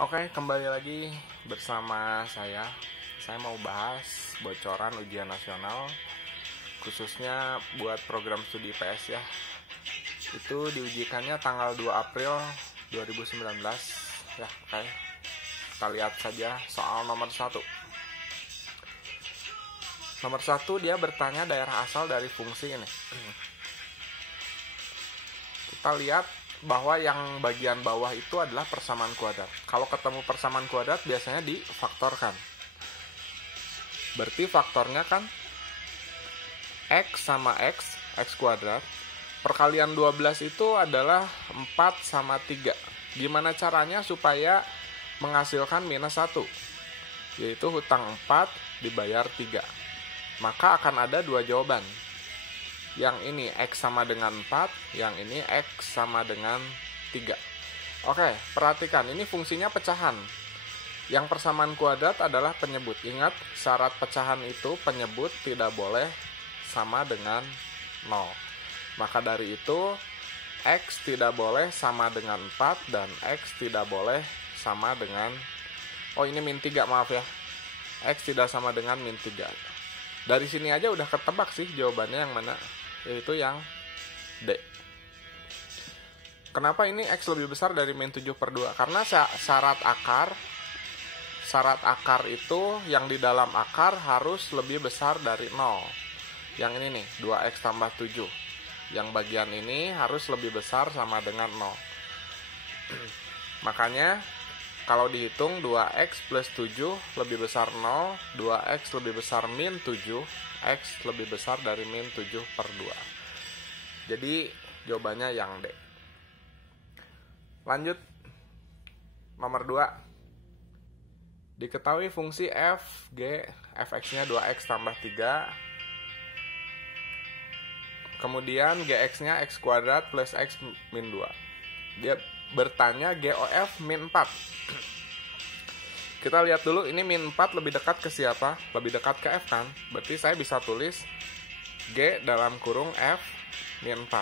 Oke, kembali lagi bersama saya. Saya mau bahas bocoran ujian nasional, khususnya buat program studi IPS ya. Itu diujikannya tanggal 2 April 2019 ya. Oke, kita lihat saja soal nomor 1. Nomor 1 dia bertanya daerah asal dari fungsi ini. Kita lihat bahwa yang bagian bawah itu adalah persamaan kuadrat. Kalau ketemu persamaan kuadrat biasanya difaktorkan. Berarti faktornya kan X sama X kuadrat. Perkalian 12 itu adalah 4 sama 3. Gimana caranya supaya menghasilkan minus 1? Yaitu hutang 4 dibayar 3. Maka akan ada dua jawaban. Yang ini X sama dengan 4, yang ini X sama dengan 3. Oke, perhatikan, ini fungsinya pecahan. Yang persamaan kuadrat adalah penyebut. Ingat, syarat pecahan itu penyebut tidak boleh sama dengan 0. Maka dari itu, X tidak boleh sama dengan 4 dan X tidak boleh sama dengan... Oh, ini min 3, maaf ya. X tidak sama dengan min 3. Dari sini aja udah ketebak sih jawabannya yang mana. Yaitu yang D. Kenapa ini X lebih besar dari min 7/2? Karena syarat akar itu yang di dalam akar harus lebih besar dari 0. Yang ini nih, 2X tambah 7. Yang bagian ini harus lebih besar sama dengan 0. Makanya kalau dihitung 2X plus 7 lebih besar 0, 2X lebih besar min 7, X lebih besar dari min 7/2. Jadi jawabannya yang D. Lanjut. Nomor 2. Diketahui fungsi f, g, fx-nya 2x tambah 3. Kemudian gx-nya x kuadrat plus x min 2. Dia bertanya GOF min 4. Kita lihat dulu, ini min 4 lebih dekat ke siapa? Lebih dekat ke F kan? Berarti saya bisa tulis G dalam kurung F min 4.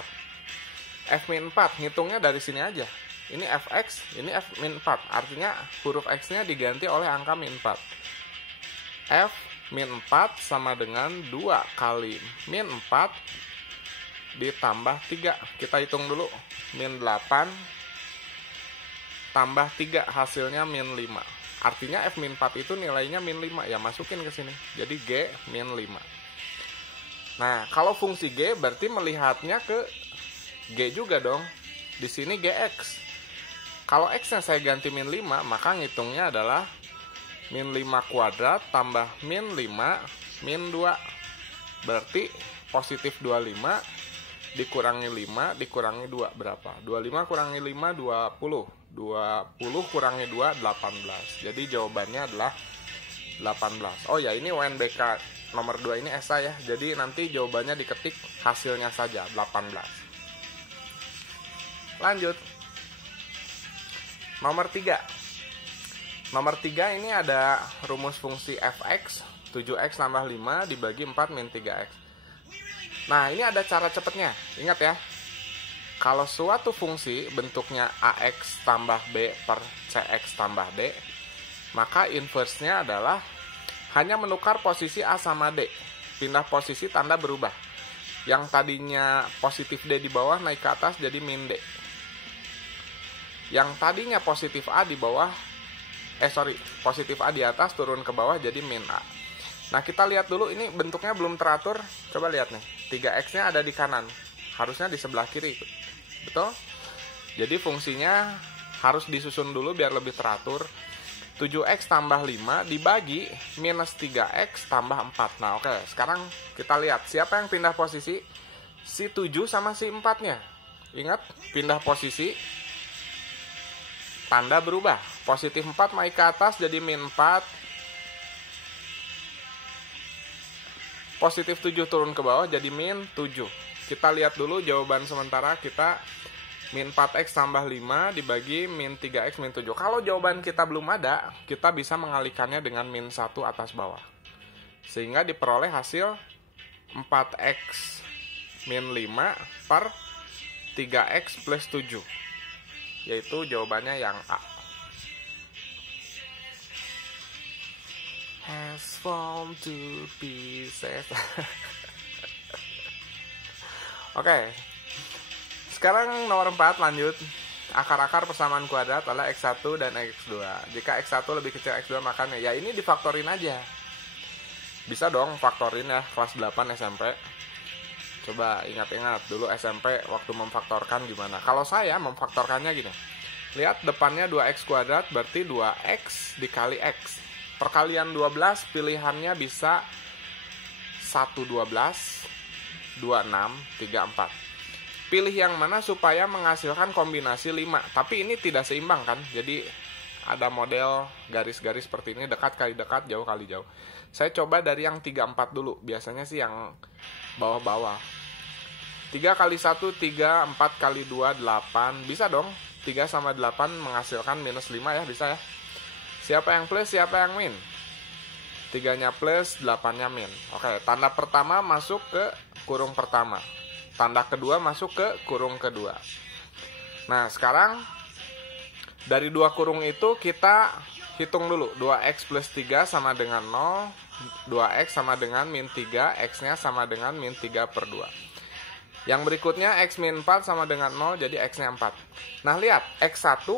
F min 4, ngitungnya dari sini aja. Ini Fx, ini F min 4. Artinya huruf X-nya diganti oleh angka min 4. F min 4 sama dengan 2 kali min 4 ditambah 3. Kita hitung dulu. Min 8 tambah 3, hasilnya min 5. Artinya F min 4 itu nilainya min 5. Ya masukin ke sini. Jadi G min 5. Nah, kalau fungsi G berarti melihatnya ke G juga dong. Di sini GX. Kalau X-nya saya ganti min 5, maka ngitungnya adalah min 5 kuadrat tambah min 5 min 2. Berarti positif 25 dikurangi 5 dikurangi 2 berapa? 25 kurangi 5 20. 20 kurangi 2 18. Jadi jawabannya adalah 18. Oh ya, ini UNBK nomor 2 ini esai ya. Jadi nanti jawabannya diketik hasilnya saja 18. Lanjut. Nomor 3. Nomor 3 ini ada rumus fungsi fx 7x tambah 5 dibagi 4 min 3x. Nah, ini ada cara cepatnya. Ingat ya. Kalau suatu fungsi bentuknya AX tambah B per CX tambah D, maka inverse-nya adalah hanya menukar posisi A sama D. Pindah posisi, tanda berubah. Yang tadinya positif D di bawah naik ke atas jadi min D. Yang tadinya positif A di bawah, positif A di atas turun ke bawah jadi min A. Nah, kita lihat dulu, ini bentuknya belum teratur. Coba lihat nih, 3X-nya ada di kanan. Harusnya di sebelah kiri. Betul? Jadi fungsinya harus disusun dulu biar lebih teratur. 7X tambah 5 dibagi minus 3X tambah 4. Nah, oke. Sekarang kita lihat siapa yang pindah posisi? Si 7 sama si 4-nya. Ingat, pindah posisi, tanda berubah. Positif 4 naik ke atas jadi min 4. Positif 7 turun ke bawah jadi min 7. Kita lihat dulu jawaban sementara kita min 4x tambah 5 dibagi min 3x min 7. Kalau jawaban kita belum ada, kita bisa mengalihkannya dengan min 1 atas bawah. Sehingga diperoleh hasil 4x min 5 per 3x plus 7. Yaitu jawabannya yang A. has fallen to pieces. Oke. Sekarang nomor 4 lanjut. Akar-akar persamaan kuadrat adalah X1 dan X2. Jika X1 lebih kecil X2 makanya ya ini difaktorin aja. Bisa dong faktorin ya kelas 8 SMP. Coba ingat-ingat dulu SMP waktu memfaktorkan gimana. Kalau saya memfaktorkannya gini. Lihat depannya 2X kuadrat berarti 2X dikali X. Perkalian 12 pilihannya bisa 1, 12, 26, 34. Pilih yang mana supaya menghasilkan kombinasi 5. Tapi ini tidak seimbang kan. Jadi ada model garis-garis seperti ini. Dekat kali dekat, jauh kali jauh. Saya coba dari yang 3, 4 dulu. Biasanya sih yang bawah-bawah. 3 kali 1, 3, 4 kali 2, 8. Bisa dong. 3 sama 8 menghasilkan minus 5 ya. Bisa ya. Siapa yang plus, siapa yang min? 3-nya plus, 8-nya min. Oke, tanda pertama masuk ke kurung pertama. Tanda kedua masuk ke kurung kedua. Nah, sekarang dari 2 kurung itu kita hitung dulu. 2X plus 3 sama dengan 0. 2X sama dengan min 3. X-nya sama dengan min 3 per 2. Yang berikutnya X min 4 sama dengan 0. Jadi X-nya 4. Nah, lihat. X1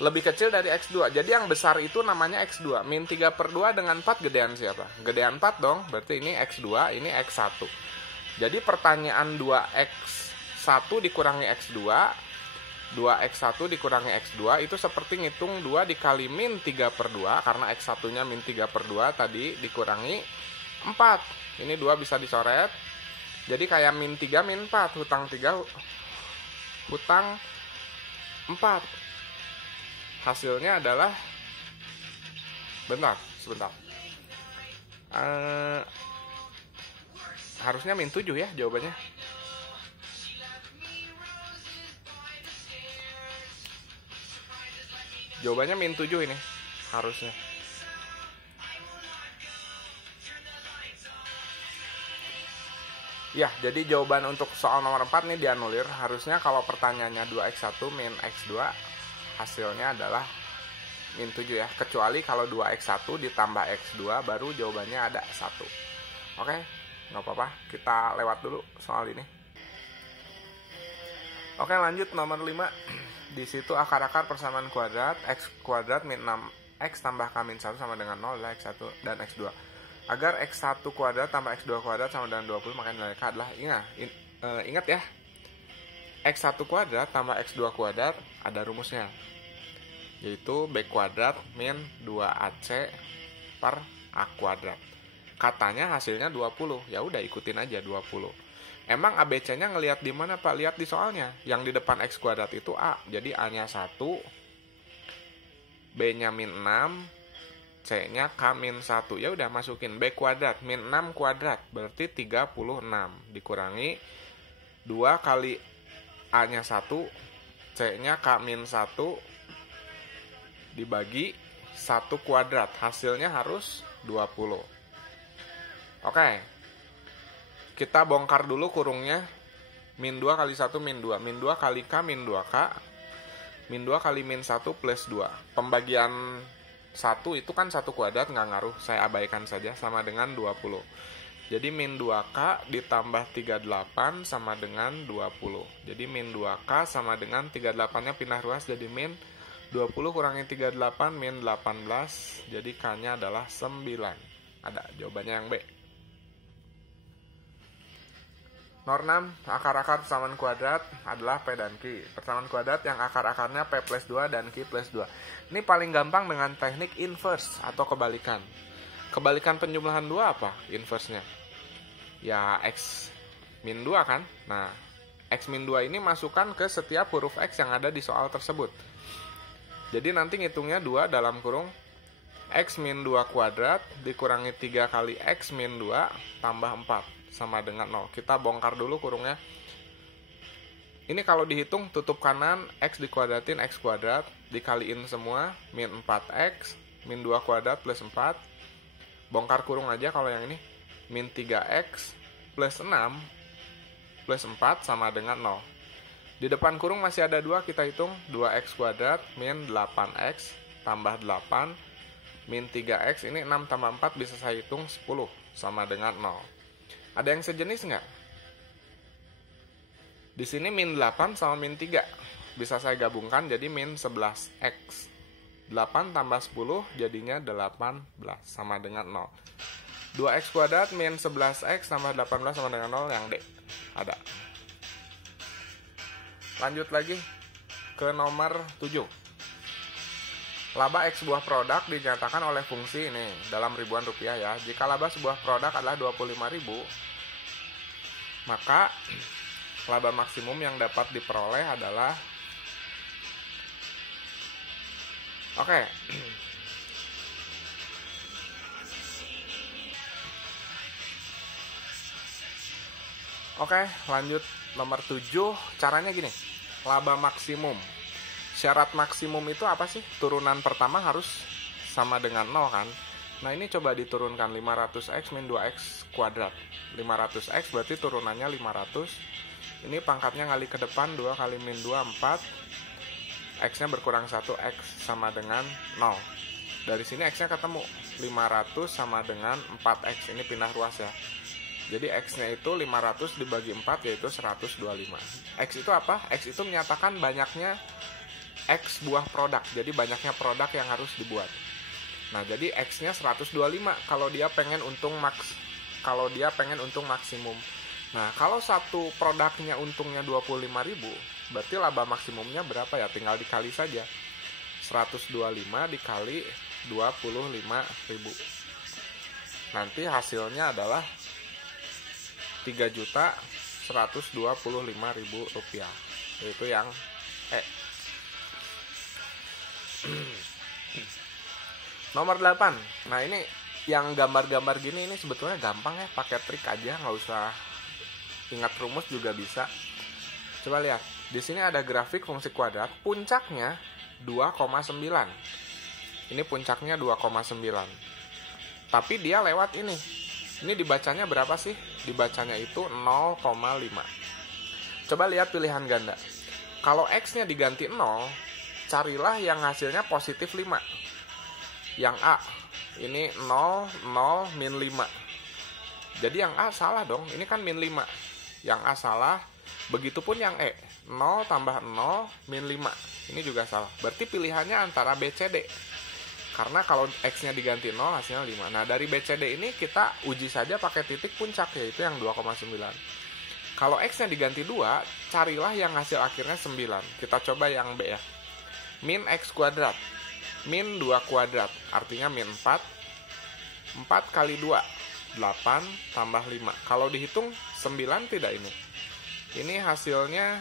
lebih kecil dari X2. Jadi yang besar itu namanya X2. Min 3 per 2 dengan 4 gedean siapa? Gedean 4 dong. Berarti ini X2, ini X1. Jadi pertanyaan 2X1 dikurangi X2, 2X1 dikurangi X2 itu seperti ngitung 2 dikali min 3 per 2, karena X1 nya min 3 per 2 tadi dikurangi 4. Ini 2 bisa dicoret. Jadi kayak min 3 min 4, hutang 3 hutang 4. Hasilnya adalah, sebentar. Harusnya min 7 ya jawabannya. Jawabannya min 7 ini harusnya. Ya, jadi jawaban untuk soal nomor 4 nih dianulir. Harusnya kalau pertanyaannya 2X1 min X2 hasilnya adalah min 7 ya. Kecuali kalau 2X1 ditambah X2 baru jawabannya ada 1. Oke, nggak apa-apa. Kita lewat dulu soal ini. Oke, lanjut nomor 5. Di situ akar-akar persamaan kuadrat X kuadrat min 6X tambah K min 1 sama dengan 0 adalah X1 dan X2. Agar X1 kuadrat tambah X2 kuadrat sama dengan 20, maka nilai K adalah, ingat ya, X1 kuadrat tambah X2 kuadrat ada rumusnya, yaitu B kuadrat min 2AC per A kuadrat. Katanya hasilnya 20, ya udah ikutin aja 20. Emang ABC-nya ngelihat di mana Pak? Lihat di soalnya. Yang di depan X kuadrat itu A, jadi A-nya 1, B-nya min 6, C-nya K min 1. Ya udah masukin B kuadrat min 6 kuadrat berarti 36 dikurangi 2 kali A-nya 1, C-nya K min 1 dibagi 1 kuadrat. Hasilnya harus 20. Oke. Kita bongkar dulu kurungnya. Min 2 kali 1 min 2. Min 2 kali K min 2K. Min 2 kali min 1 plus 2. Pembagian 1 itu kan 1 kuadrat, nggak ngaruh. Saya abaikan saja, sama dengan 20. Jadi min 2K ditambah 38 sama dengan 20. Jadi min 2K sama dengan 38-nya pindah ruas jadi min 20 kurangi 38 min 18. Jadi K-nya adalah 9. Ada jawabannya yang B. Nomor 6, akar-akar persamaan kuadrat adalah P dan Q. Persamaan kuadrat yang akar-akarnya P plus 2 dan Q plus 2. Ini paling gampang dengan teknik inverse atau kebalikan. Kebalikan penjumlahan 2 apa? Inverse-nya. Ya X min 2 kan? Nah, X min 2 ini masukkan ke setiap huruf X yang ada di soal tersebut. Jadi nanti ngitungnya 2 dalam kurung X min 2 kuadrat dikurangi 3 kali X min 2 tambah 4. Sama dengan 0. Kita bongkar dulu kurungnya. Ini kalau dihitung tutup kanan X dikuadratin X kuadrat dikaliin semua min 4X min 2 kuadrat plus 4. Bongkar kurung aja kalau yang ini. Min 3X plus 6 plus 4 sama dengan 0. Di depan kurung masih ada 2, kita hitung 2X kuadrat min 8X tambah 8 min 3X ini 6 tambah 4 bisa saya hitung 10 sama dengan 0. Ada yang sejenis nggak? Di sini min 8 sama min 3 bisa saya gabungkan jadi min 11X. 8 tambah 10 jadinya 18 sama dengan 0. 2X kuadrat min 11X tambah 18 sama dengan 0 yang D. Ada. Lanjut lagi ke nomor 7. Laba X sebuah produk dinyatakan oleh fungsi ini dalam ribuan rupiah ya. Jika laba sebuah produk adalah 25.000, maka laba maksimum yang dapat diperoleh adalah Oke, lanjut nomor 7. Caranya gini. Laba maksimum. Syarat maksimum itu apa sih? Turunan pertama harus sama dengan 0 kan? Nah, ini coba diturunkan 500X min 2X kuadrat. 500X berarti turunannya 500. Ini pangkatnya kali ke depan 2 kali min 2, 4. X-nya berkurang 1, X sama dengan 0. Dari sini X-nya ketemu. 500 sama dengan 4X. Ini pindah ruas ya. Jadi X-nya itu 500 dibagi 4 yaitu 125. X itu apa? X itu menyatakan banyaknya X buah produk. Jadi banyaknya produk yang harus dibuat. Nah, jadi X-nya 125 kalau dia pengen untung maksimum. Nah, kalau satu produknya untungnya 25.000, berarti laba maksimumnya berapa ya? Tinggal dikali saja. 125 dikali 25.000. Nanti hasilnya adalah 3.125.000 rupiah. Itu yang E. Nomor 8. Nah, ini yang gambar-gambar gini ini sebetulnya gampang ya, pakai trik aja, nggak usah ingat rumus juga bisa. Coba lihat, di sini ada grafik fungsi kuadrat, puncaknya 2,9. Ini puncaknya 2,9. Tapi dia lewat ini. Ini dibacanya berapa sih? Dibacanya itu 0,5. Coba lihat pilihan ganda. Kalau X-nya diganti 0, carilah yang hasilnya positif 5. Yang A, ini 0, 0, min 5. Jadi yang A salah dong, ini kan min 5. Yang A salah, begitupun yang E, 0 tambah 0, min 5. Ini juga salah. Berarti pilihannya antara B, C, D. Karena kalau X-nya diganti 0, hasilnya 5. Nah, dari BCD ini kita uji saja pakai titik puncak, yaitu yang 2,9. Kalau X-nya diganti 2, carilah yang hasil akhirnya 9. Kita coba yang B ya. Min X kuadrat. Min 2 kuadrat. Artinya min 4. 4 kali 2. 8 tambah 5. Kalau dihitung 9 tidak ini. Ini hasilnya,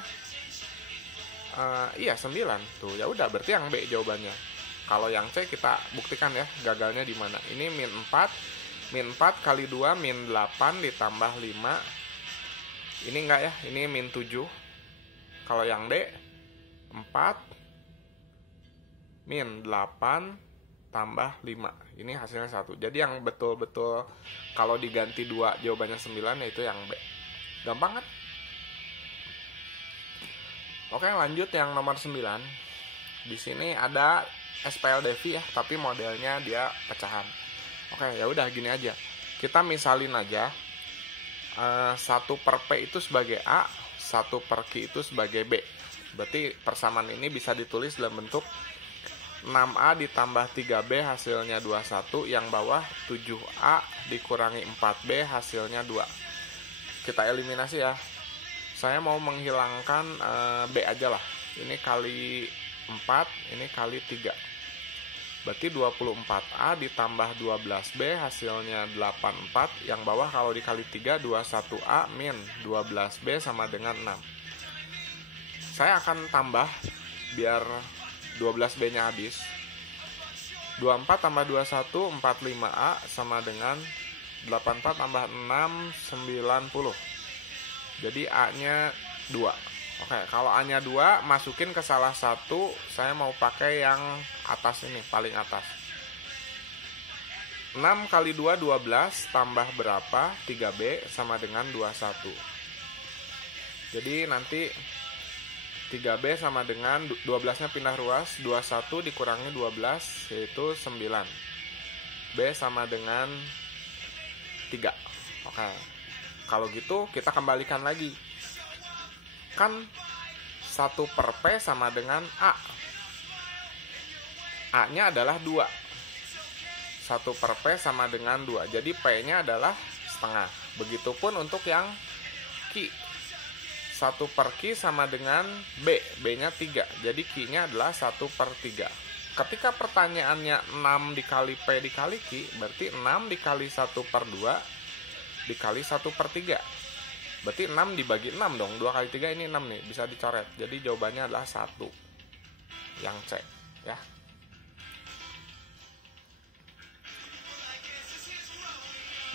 iya 9. Tuh, ya udah berarti yang B jawabannya. Kalau yang C kita buktikan ya gagalnya di mana. Ini min 4. Min 4 kali 2 min 8 ditambah 5. Ini enggak ya, ini min 7. Kalau yang D 4 min 8 tambah 5. Ini hasilnya 1. Jadi yang betul-betul kalau diganti 2 jawabannya 9 yaitu yang B. Gampang kan? Oke, lanjut yang nomor 9. Di sini ada SPLDV ya, tapi modelnya dia pecahan. Oke, ya udah gini aja. Kita misalin aja 1 per P itu sebagai A, 1 per Q itu sebagai B. Berarti persamaan ini bisa ditulis dalam bentuk 6A ditambah 3B hasilnya 21, yang bawah 7A dikurangi 4B hasilnya 2. Kita eliminasi ya. Saya mau menghilangkan B aja lah. Ini kali 4, ini kali 3. Berarti 24A ditambah 12B hasilnya 84. Yang bawah kalau dikali 3, 21A min 12B sama dengan 6. Saya akan tambah biar 12B-nya habis. 24 tambah 21, 45A sama dengan 84 tambah 6, 90. Jadi A-nya 2. Oke, kalau A-nya 2, masukin ke salah satu. Saya mau pakai yang atas ini, paling atas. 6 kali 2, 12, tambah berapa? 3B sama dengan 21. Jadi nanti 3B sama dengan 12-nya pindah ruas, 21 dikurangi 12, yaitu 9. B sama dengan 3. Oke. Kalau gitu kita kembalikan lagi. Kan 1 per P sama dengan A. A-nya adalah 2. 1 per P sama dengan 2. Jadi P-nya adalah setengah. Begitupun untuk yang Q. 1 per Q sama dengan B. B-nya 3. Jadi Q-nya adalah 1 per 3. Ketika pertanyaannya 6 dikali P dikali Q, berarti 6 dikali 1 per 2 dikali 1 per 3. Berarti 6 dibagi 6 dong. 2 kali 3 ini 6 nih. Bisa dicoret. Jadi jawabannya adalah 1. Yang C. Ya.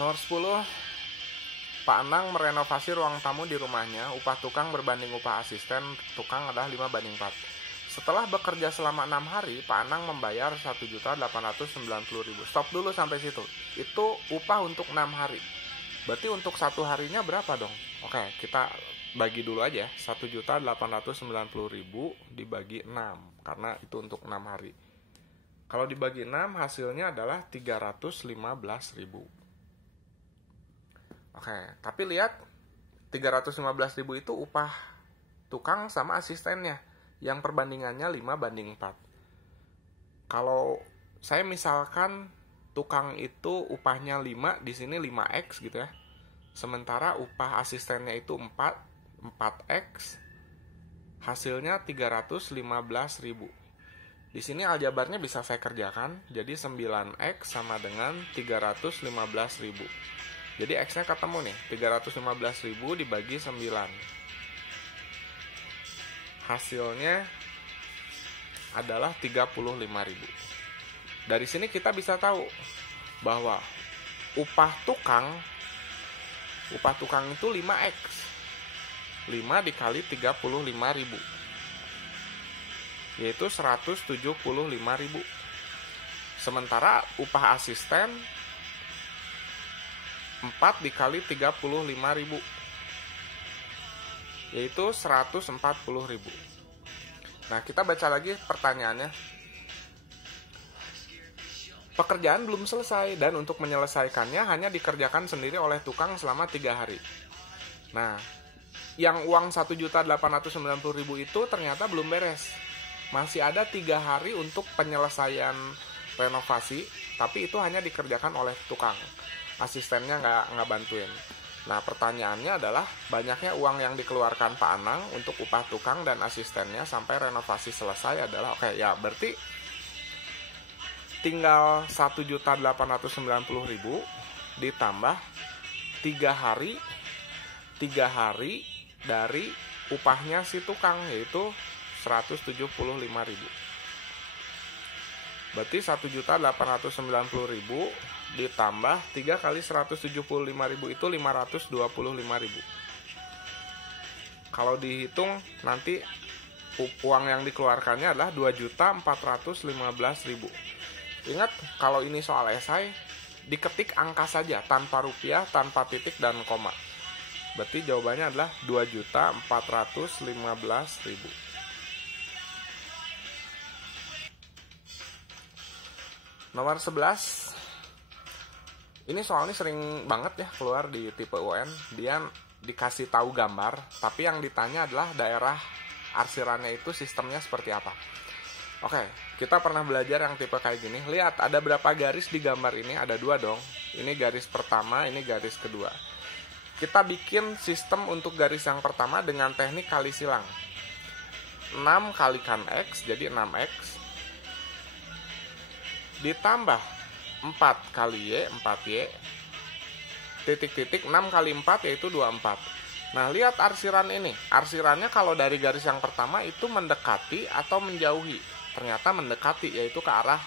Nomor 10. Pak Anang merenovasi ruang tamu di rumahnya. Upah tukang berbanding upah asisten tukang adalah 5/4. Setelah bekerja selama 6 hari, Pak Anang membayar 1.890.000. Stop dulu sampai situ. Itu upah untuk 6 hari. Berarti untuk 1 harinya berapa dong? Oke, kita bagi dulu aja. 1.890.000 dibagi 6. Karena itu untuk 6 hari. Kalau dibagi 6, hasilnya adalah 315.000. Oke, tapi lihat 315.000 itu upah tukang sama asistennya yang perbandingannya 5/4. Kalau saya misalkan tukang itu upahnya 5, di sini 5x gitu ya. Sementara upah asistennya itu 4x, hasilnya 315.000. Di sini aljabarnya bisa saya kerjakan, jadi 9x sama dengan 315.000. Jadi X-nya ketemu nih, 315.000 dibagi 9. Hasilnya adalah 35.000. Dari sini kita bisa tahu bahwa upah tukang itu 5X. 5 dikali 35.000. Yaitu 175.000. Sementara upah asisten 4 dikali 35.000 yaitu 140.000. Nah, kita baca lagi pertanyaannya. Pekerjaan belum selesai dan untuk menyelesaikannya hanya dikerjakan sendiri oleh tukang selama 3 hari. Nah, yang uang 1.890.000 itu ternyata belum beres. Masih ada 3 hari untuk penyelesaian renovasi, tapi itu hanya dikerjakan oleh tukang. Asistennya nggak bantuin. Nah, pertanyaannya adalah banyaknya uang yang dikeluarkan Pak Anang untuk upah tukang dan asistennya sampai renovasi selesai adalah oke, ya berarti tinggal 1.890.000 ditambah 3 hari dari upahnya si tukang, yaitu 175.000. Berarti 1.890.000 ditambah 3 kali 175.000 itu 525.000. Kalau dihitung nanti uang yang dikeluarkannya adalah 2.415.000. Ingat, kalau ini soal esai, diketik angka saja tanpa rupiah, tanpa titik dan koma. Berarti jawabannya adalah 2.415.000. Nomor 11. Ini soalnya sering banget ya keluar di tipe UN. Dia dikasih tahu gambar, tapi yang ditanya adalah daerah arsirannya itu sistemnya seperti apa. Oke, kita pernah belajar yang tipe kayak gini. Lihat, ada berapa garis di gambar ini? Ada 2 dong. Ini garis pertama, ini garis kedua. Kita bikin sistem untuk garis yang pertama dengan teknik kali silang. 6 kalikan X, jadi 6X. Ditambah 4 kali Y, 4Y, titik-titik 6 kali 4 yaitu 24. Nah, lihat arsiran ini. Arsirannya kalau dari garis yang pertama itu mendekati atau menjauhi. Ternyata mendekati, yaitu ke arah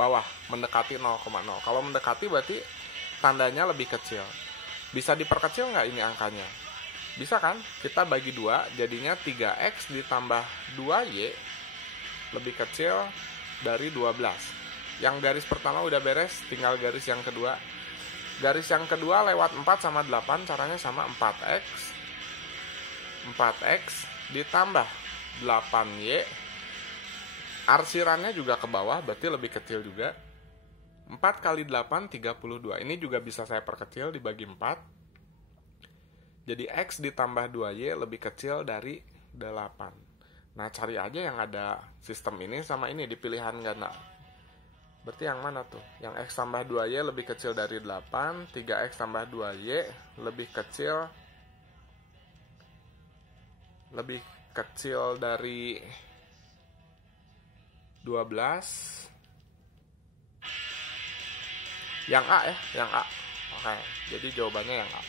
bawah, mendekati 0,0. Kalau mendekati berarti tandanya lebih kecil. Bisa diperkecil nggak ini angkanya? Bisa kan? Kita bagi 2, jadinya 3X ditambah 2Y lebih kecil dari 12. Yang garis pertama udah beres, tinggal garis yang kedua. Garis yang kedua lewat 4 sama 8, caranya sama 4X. 4X ditambah 8Y. Arsirannya juga ke bawah, berarti lebih kecil juga. 4 kali 8, 32. Ini juga bisa saya perkecil dibagi 4. Jadi X ditambah 2Y lebih kecil dari 8. Nah, cari aja yang ada sistem ini sama ini di pilihan ganda. Berarti yang mana tuh? Yang X tambah 2Y lebih kecil dari 8, 3X tambah 2Y lebih kecil dari 12. Yang A ya, yang A. Oke, jadi jawabannya yang A.